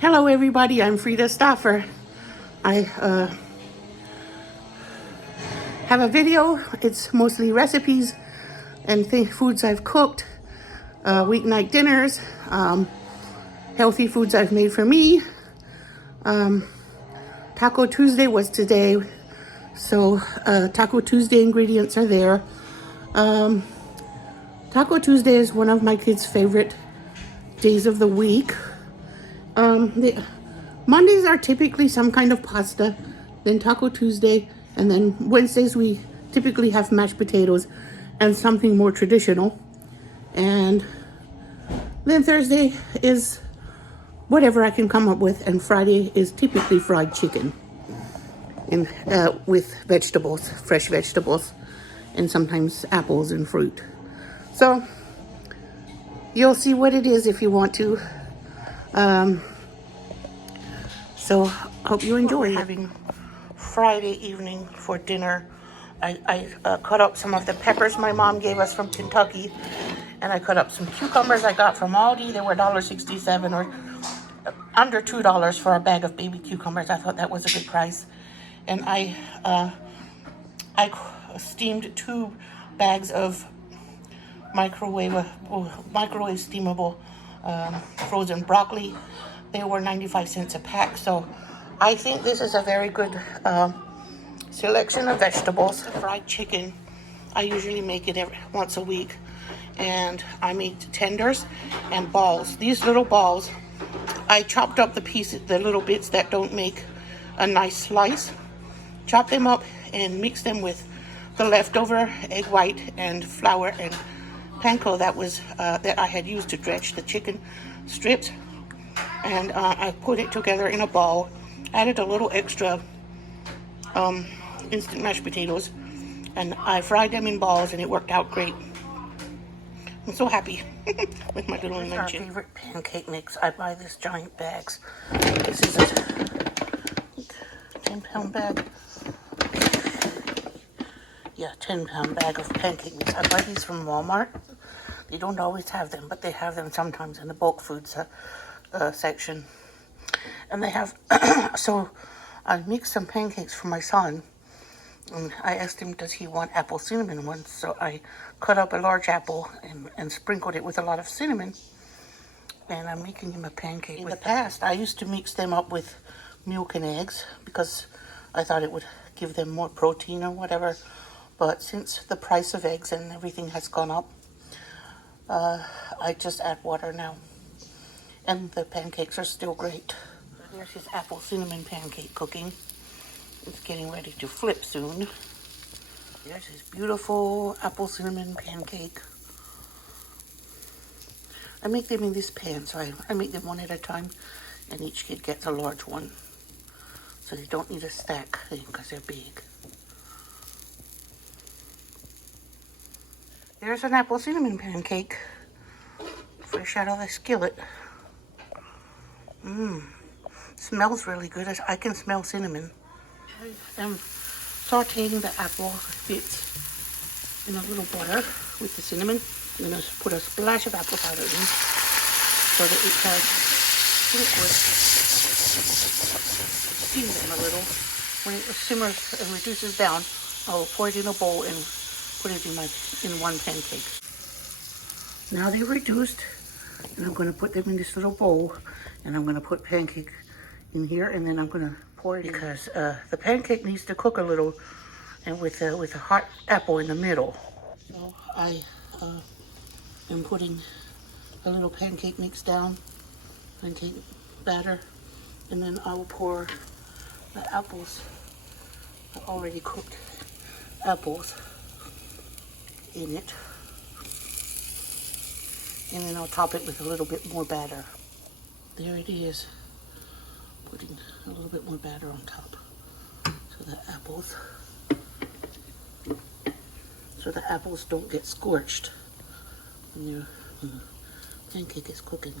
Hello everybody, I'm Frida Stoffer. I have a video. It's mostly recipes and foods I've cooked, weeknight dinners, healthy foods I've made for me. Taco Tuesday was today, so Taco Tuesday ingredients are there. Taco Tuesday is one of my kids' favorite days of the week. Mondays are typically some kind of pasta, then Taco Tuesday, and then Wednesdays we typically have mashed potatoes and something more traditional. And then Thursday is whatever I can come up with, and Friday is typically fried chicken and with vegetables, fresh vegetables, and sometimes apples and fruit. So you'll see what it is if you want to. So hope you enjoy having Friday evening for dinner. I cut up some of the peppers my mom gave us from Kentucky, and I cut up some cucumbers I got from Aldi. They were $1.67 or under $2 for a bag of baby cucumbers. I thought that was a good price. And I steamed 2 bags of microwave steamable frozen broccoli. They were 95 cents a pack, so I think this is a very good selection of vegetables. Fried chicken, I usually make it once a week, and I make tenders and balls. These little balls, I chopped up the pieces, the little bits that don't make a nice slice, chop them up and mix them with the leftover egg white and flour and panko that I had used to dredge the chicken strips. And I put it together in a ball, added a little extra instant mashed potatoes, and I fried them in balls, and it worked out great. I'm so happy with my little invention. Our favorite pancake mix. I buy this giant bags. This is a 10-pound bag. Yeah, 10-pound bag of pancake mix. I buy these from Walmart. They don't always have them, but they have them sometimes in the bulk foods section. And they have so I mixed some pancakes for my son, and I asked him, does he want apple cinnamon ones? So I cut up a large apple and sprinkled it with a lot of cinnamon, and I'm making him a pancake. In the past, I used to mix them up with milk and eggs because I thought it would give them more protein or whatever, but since the price of eggs and everything has gone up, I just add water now. And the pancakes are still great. Here's his apple cinnamon pancake cooking. It's getting ready to flip soon. Here's his beautiful apple cinnamon pancake. I make them in this pan, so I make them one at a time, and each kid gets a large one. So they don't need a stack because they're big. There's an apple cinnamon pancake, fresh out of the skillet. Smells really good. I can smell cinnamon. I am sauteing the apple bits in a little butter with the cinnamon. I'm going to put a splash of apple cider in so that it has liquid. Steam them a little. When it simmers and reduces down, I'll pour it in a bowl and put it in one pancake. Now they're reduced, and I'm going to put them in this little bowl, and I'm going to put pancake in here, and then I'm going to pour it in, because the pancake needs to cook a little, and with a hot apple in the middle. So I am putting a little pancake mix down, pancake batter, and then I will pour the apples, the already cooked apples, in it, and then I'll top it with a little bit more batter. There it is, putting a little bit more batter on top, so the apples don't get scorched when the pancake is cooking.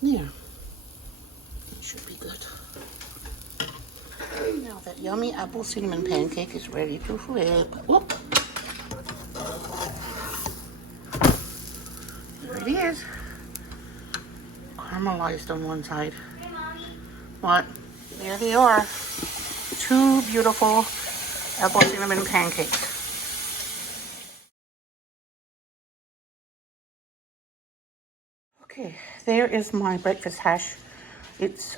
There, it should be good. Now that yummy apple cinnamon pancake is ready to flip. Whoop. is caramelized on one side. What? There they are. Two beautiful apple cinnamon pancakes. Okay, there is my breakfast hash.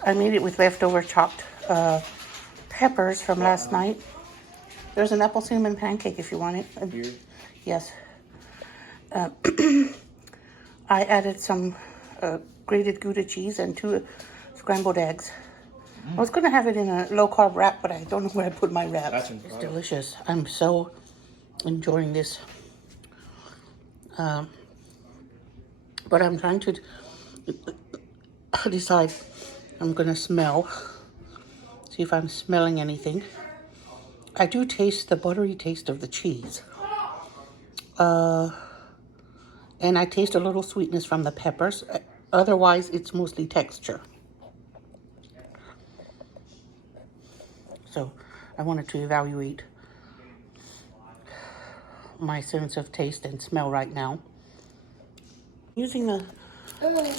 I made it with leftover chopped peppers from last night. There's an apple cinnamon pancake if you want it. Here? Yes. I added some grated Gouda cheese and 2 scrambled eggs. I was going to have it in a low-carb wrap, but I don't know where I put my wrap. It's delicious. I'm so enjoying this. But I'm trying to decide. I'm going to smell. See if I'm smelling anything. I do taste the buttery taste of the cheese. And I taste a little sweetness from the peppers. Otherwise, it's mostly texture. So I wanted to evaluate my sense of taste and smell right now.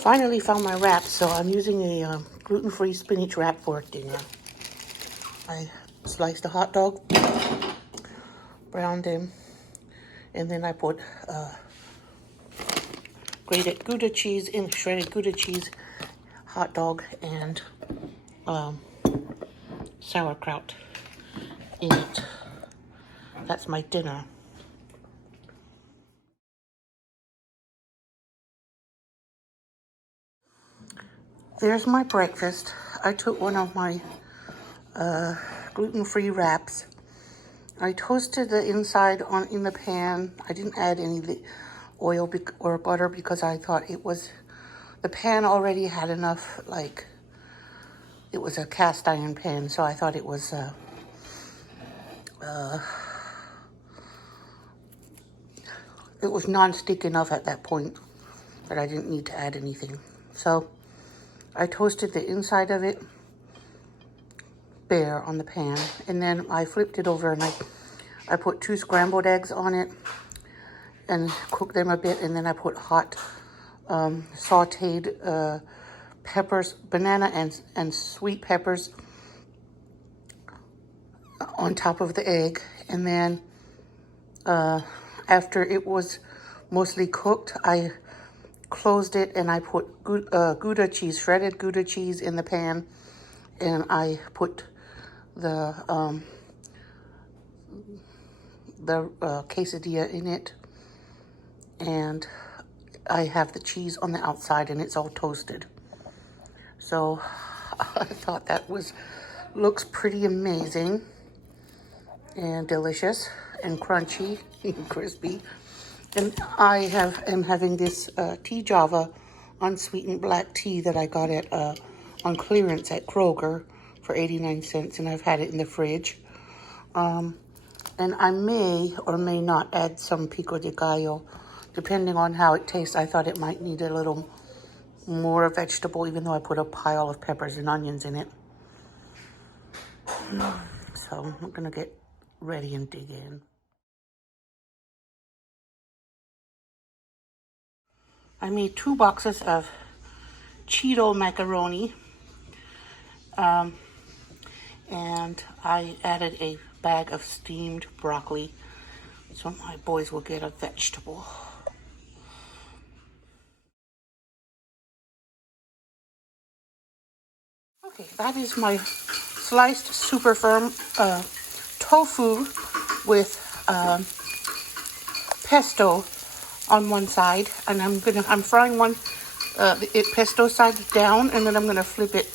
Finally found my wrap, so I'm using a gluten-free spinach wrap for dinner. I sliced a hot dog, browned him, and then I put grated Gouda cheese in, shredded Gouda cheese, hot dog, and sauerkraut in it. That's my dinner. There's my breakfast. I took one of my gluten-free wraps. I toasted the inside in the pan. I didn't add any oil or butter because I thought the pan already had enough, like, it was a cast iron pan, so I thought it was non-stick enough at that point that I didn't need to add anything. So I toasted the inside of it bare on the pan, and then I flipped it over and I put 2 scrambled eggs on it and cooked them a bit, and then I put hot sauteed peppers, banana and sweet peppers on top of the egg. And then after it was mostly cooked, I closed it and I put Gouda cheese, shredded Gouda cheese in the pan, and I put the quesadilla in it, and I have the cheese on the outside and it's all toasted. So I thought that looks pretty amazing and delicious and crunchy and crispy. And I am having this tea Java unsweetened black tea that I got at on clearance at Kroger for 89 cents, and I've had it in the fridge. And I may or may not add some pico de gallo, depending on how it tastes. I thought it might need a little more vegetable, even though I put a pile of peppers and onions in it. So I'm gonna get ready and dig in. I made 2 boxes of Cheeto macaroni, and I added a bag of steamed broccoli, so my boys will get a vegetable. Okay, that is my sliced super firm tofu with pesto on one side, and I'm frying one pesto side down, and then I'm gonna flip it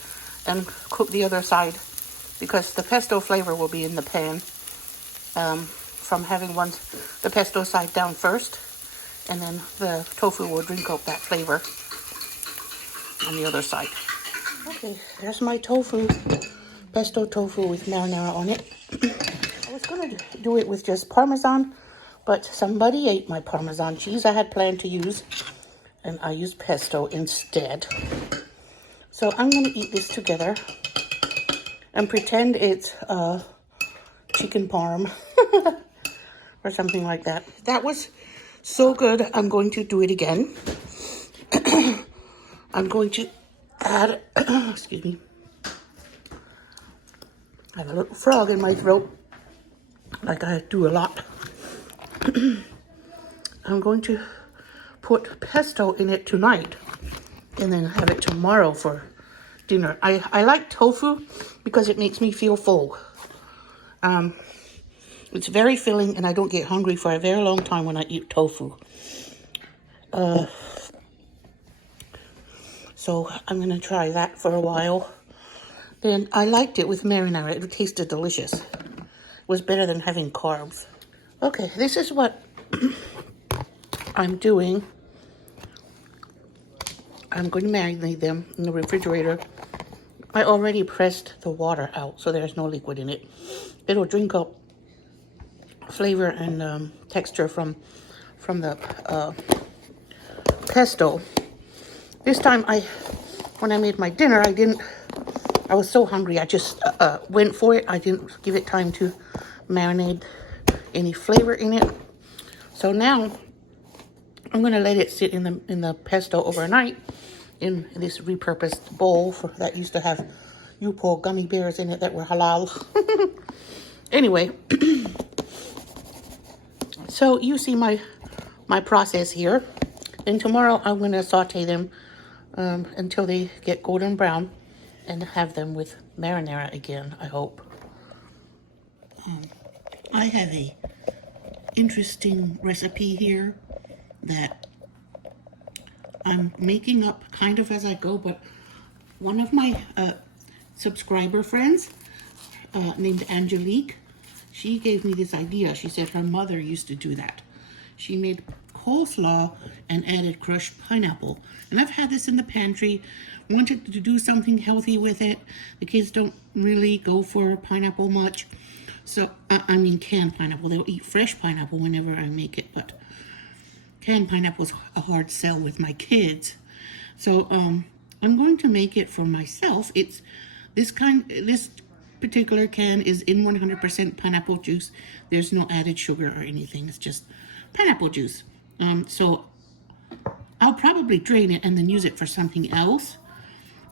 and cook the other side, because the pesto flavor will be in the pan from having the pesto side down first, and then the tofu will drink up that flavor on the other side. Okay, there's my tofu, pesto tofu with marinara on it. I was gonna do it with just Parmesan, but somebody ate my Parmesan cheese I had planned to use, and I used pesto instead. So I'm gonna eat this together and pretend it's chicken parm or something like that. That was so good, I'm going to do it again. I'm going to add, excuse me, I have a little frog in my throat, like I do a lot. I'm going to put pesto in it tonight and then have it tomorrow for dinner. I like tofu because it makes me feel full. It's very filling and I don't get hungry for a very long time when I eat tofu. So I'm going to try that for a while. And I liked it with marinara. It tasted delicious. It was better than having carbs. Okay, this is what I'm doing. I'm going to marinate them in the refrigerator. I already pressed the water out, so there's no liquid in it. It'll drink up flavor and texture from the pesto. This time, when I made my dinner, I was so hungry, I just went for it. I didn't give it time to marinate any flavor in it. So now, I'm going to let it sit in the pesto overnight in this repurposed bowl that used to have Yupo gummy bears in it that were halal. Anyway, so you see my process here. And tomorrow I'm going to saute them until they get golden brown and have them with marinara again, I hope. I have a interesting recipe here that I'm making up kind of as I go, but one of my subscriber friends named Angelique, she gave me this idea. She said her mother used to do that. She made coleslaw and added crushed pineapple. And I've had this in the pantry, wanted to do something healthy with it. The kids don't really go for pineapple much. So, I mean canned pineapple. They'll eat fresh pineapple whenever I make it, but canned pineapple's a hard sell with my kids. So I'm going to make it for myself. It's this particular can is in 100% pineapple juice. There's no added sugar or anything. It's just pineapple juice. So I'll probably drain it and then use it for something else.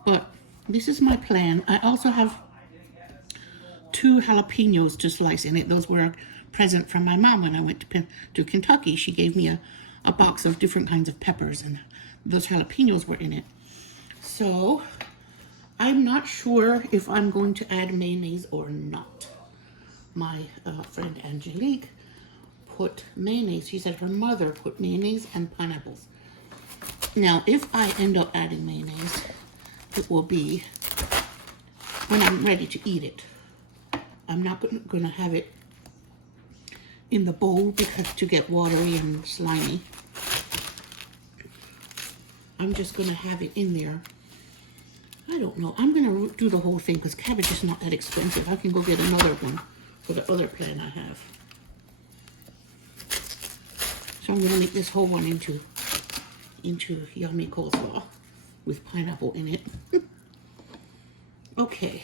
But this is my plan. I also have 2 jalapenos to slice in it. Those were a present from my mom when I went to Kentucky. She gave me a box of different kinds of peppers, and those jalapenos were in it. So I'm not sure if I'm going to add mayonnaise or not. My friend Angelique put mayonnaise. She said her mother put mayonnaise and pineapples. Now, if I end up adding mayonnaise, it will be when I'm ready to eat it. I'm not going to have it in the bowl because to get watery and slimy. I'm just going to have it in there. I don't know. I'm going to do the whole thing because cabbage is not that expensive. I can go get another one for the other plan I have. So I'm going to make this whole one into yummy coleslaw with pineapple in it. Okay.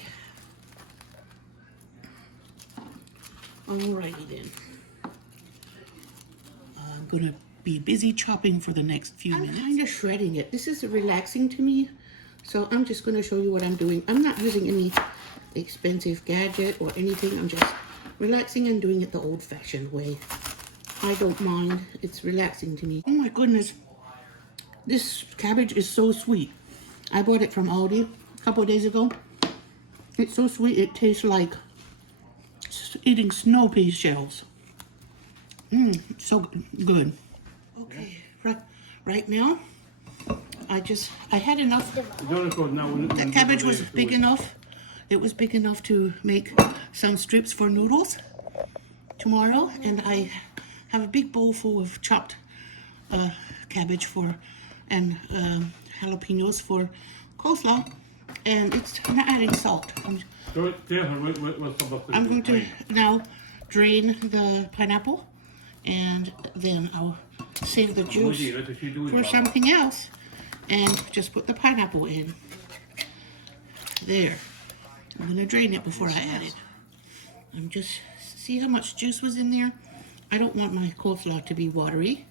Alrighty then. I'm going to be busy chopping for the next few minutes. I'm kind of shredding it. This is relaxing to me, so I'm just going to show you what I'm doing. I'm not using any expensive gadget or anything. I'm just relaxing and doing it the old-fashioned way. I don't mind. It's relaxing to me. Oh my goodness. This cabbage is so sweet. I bought it from Aldi a couple of days ago. It's so sweet it tastes like eating snow pea shells. So good. Okay, right now, I had enough. The cabbage was big enough. It was big enough to make some strips for noodles tomorrow, and I have a big bowl full of chopped cabbage and jalapenos for coleslaw, and I'm not adding salt. I'm going to now drain the pineapple, and then I'll save the juice for something else, and just put the pineapple in. There. I'm going to drain it before I add it. I'm just, see how much juice was in there? I don't want my coleslaw to be watery,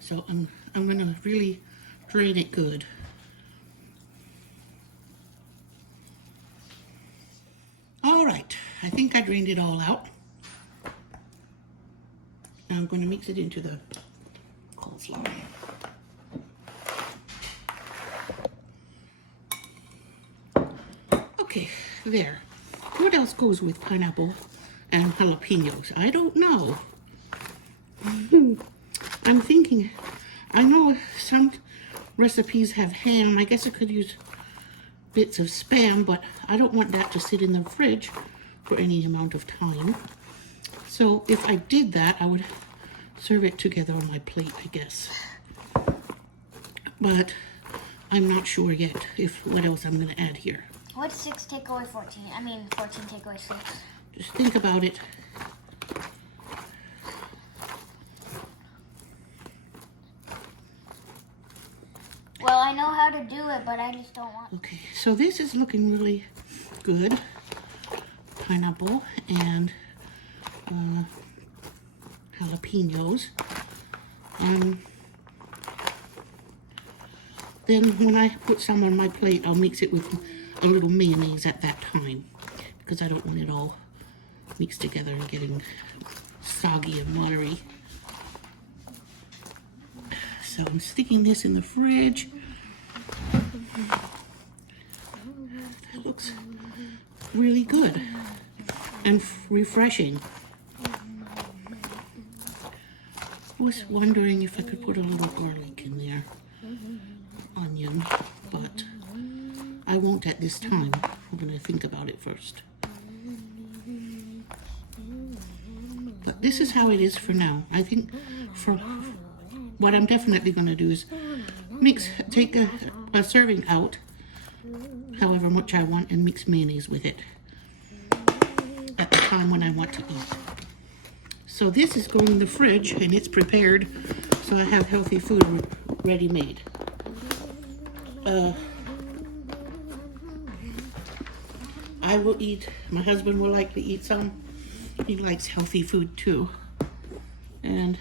so I'm going to really drain it good. All right, I think I drained it all out. Now I'm going to mix it into the coleslaw. Okay, there. What else goes with pineapple and jalapenos? I don't know. I'm thinking, I know some recipes have ham. I guess I could use bits of Spam, but I don't want that to sit in the fridge for any amount of time. So if I did that, I would serve it together on my plate, I guess. But I'm not sure yet if what else I'm going to add here. What's 6 take away 14? I mean 14 take away 6. Just think about it. Well, I know how to do it, but I just don't want. Okay, so this is looking really good. Pineapple and jalapenos. Then when I put some on my plate, I'll mix it with a little mayonnaise at that time, because I don't want it all mixed together and getting soggy and watery. So I'm sticking this in the fridge. That looks really good and refreshing. I was wondering if I could put a little garlic in there, onion, but I won't at this time. I'm going to think about it first. But this is how it is for now. I think for what I'm definitely going to do is take a serving out, however much I want, and mix mayonnaise with it at the time when I want to eat. So this is going in the fridge and it's prepared, so I have healthy food ready made. I will eat, my husband will likely eat some. He likes healthy food too. And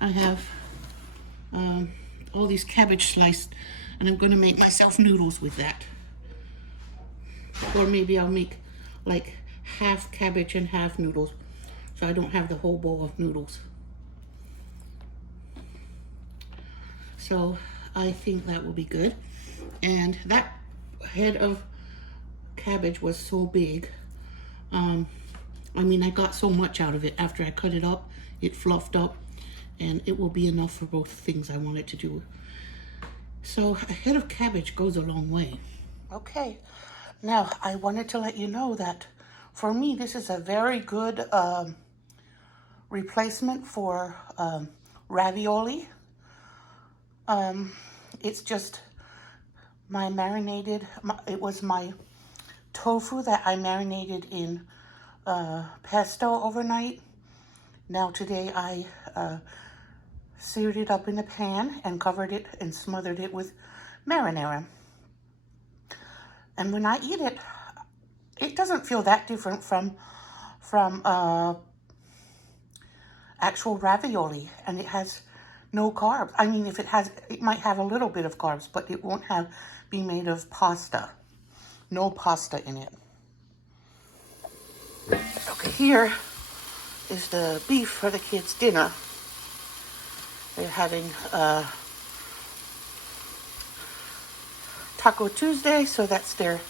I have all these cabbage sliced, and I'm going to make myself noodles with that. Or maybe I'll make like half cabbage and half noodles, so I don't have the whole bowl of noodles. So I think that will be good. And that head of cabbage was so big. I mean, I got so much out of it. After I cut it up, it fluffed up, and it will be enough for both things I want it to do. So a head of cabbage goes a long way. Okay, now I wanted to let you know that for me, this is a very good replacement for ravioli. It's just my it was my tofu that I marinated in pesto overnight. Now today I seared it up in a pan and covered it and smothered it with marinara. And when I eat it, it doesn't feel that different from actual ravioli, and it has no carbs. I mean, it might have a little bit of carbs, but it won't be made of pasta. No pasta in it. Okay, here is the beef for the kids' dinner. They're having Taco Tuesday, so that's their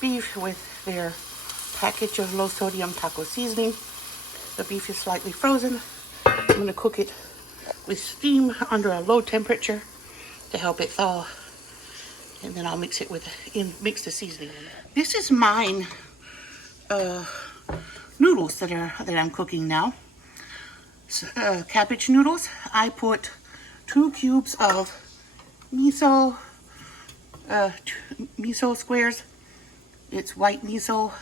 beef with their package of low-sodium taco seasoning. The beef is slightly frozen. I'm going to cook it with steam under a low temperature to help it thaw, and then I'll mix it mix the seasoning in. This is mine noodles that I'm cooking now. Cabbage noodles. I put 2 cubes of miso squares. It's white miso.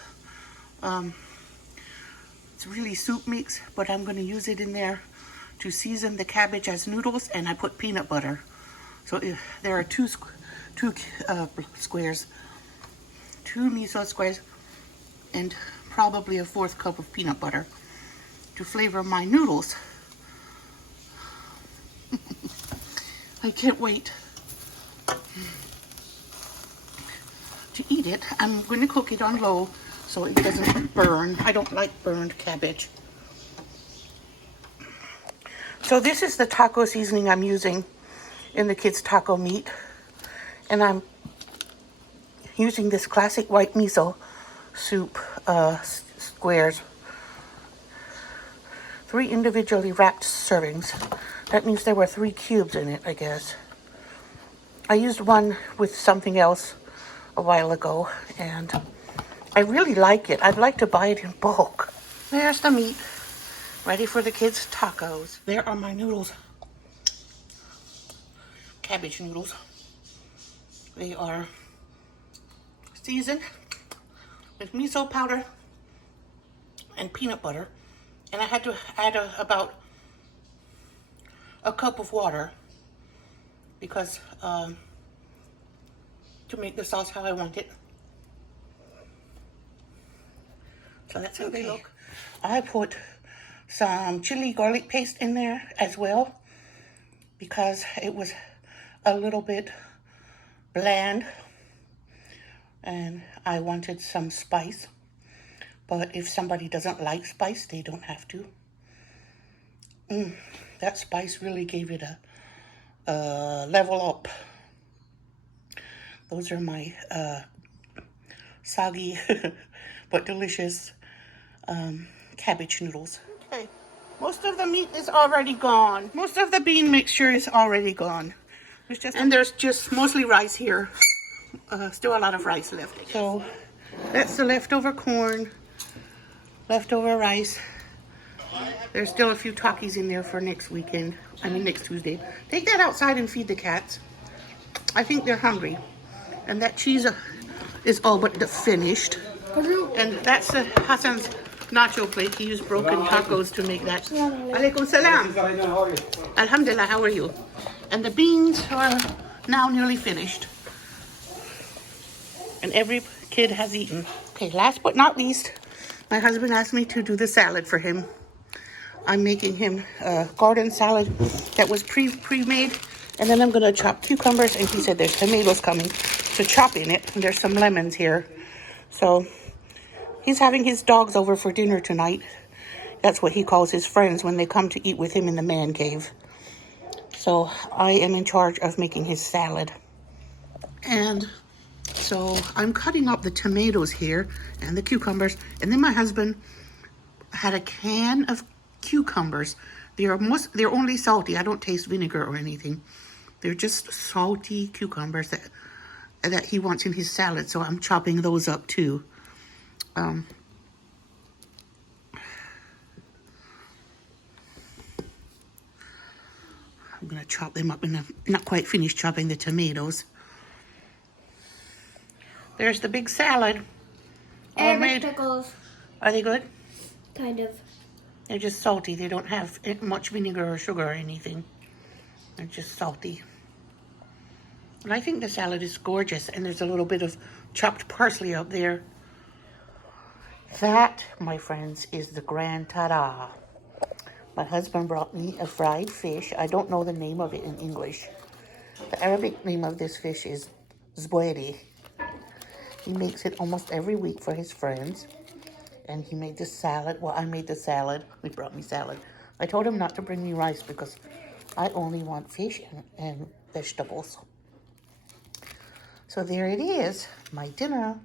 It's really soup mix, but I'm going to use it in there to season the cabbage as noodles, and I put peanut butter. So there are 2 squares, 2 miso squares, and probably a 4th cup of peanut butter to flavor my noodles. I can't wait to eat it. I'm going to cook it on low so it doesn't burn. I don't like burned cabbage. So this is the taco seasoning I'm using in the kids' taco meat. And I'm using this classic white miso soup squares. 3 individually wrapped servings. That means there were 3 cubes in it, I guess. I used one with something else a while ago, and I really like it. I'd like to buy it in bulk. There's the meat, ready for the kids' tacos. There are my noodles. Cabbage noodles. They are seasoned with miso powder and peanut butter. And I had to add about a cup of water because to make the sauce how I want it. So that's how they look. I put some chili garlic paste in there as well because it was a little bit bland and I wanted some spice. But if somebody doesn't like spice, they don't have to. That spice really gave it a level up. Those are my soggy but delicious cabbage noodles. Okay, most of the meat is already gone. Most of the bean mixture is already gone. There's just mostly rice here. Still a lot of rice left. So that's the leftover corn. Leftover rice. There's still a few Takis in there for next weekend. I mean next Tuesday. Take that outside and feed the cats. I think they're hungry. And that cheese is all but finished. And that's Hassan's nacho plate. He used broken tacos to make that. Alaikum salam. Alhamdulillah, how are you? And the beans are now nearly finished. And every kid has eaten. Okay, last but not least, my husband asked me to do the salad for him. I'm making him a garden salad that was pre-made. And then I'm going to chop cucumbers. And he said there's tomatoes coming to chop in it. And there's some lemons here. So he's having his dogs over for dinner tonight. That's what he calls his friends when they come to eat with him in the man cave. So I am in charge of making his salad. And so I'm cutting up the tomatoes here and the cucumbers. And then my husband had a can of cucumbers. They're only salty. I don't taste vinegar or anything. They're just salty cucumbers that he wants in his salad. So I'm chopping those up too. I'm going to chop them up, and I'm not quite finished chopping the tomatoes. There's the big salad. All made. Pickles. Are they good? Kind of. They're just salty. They don't have much vinegar or sugar or anything. They're just salty. And I think the salad is gorgeous. And there's a little bit of chopped parsley up there. That, my friends, is the grand ta-da. My husband brought me a fried fish. I don't know the name of it in English. The Arabic name of this fish is zbwedi. He makes it almost every week for his friends. And he made the salad. Well, I made the salad. He brought me salad. I told him not to bring me rice because I only want fish and vegetables. So there it is, my dinner.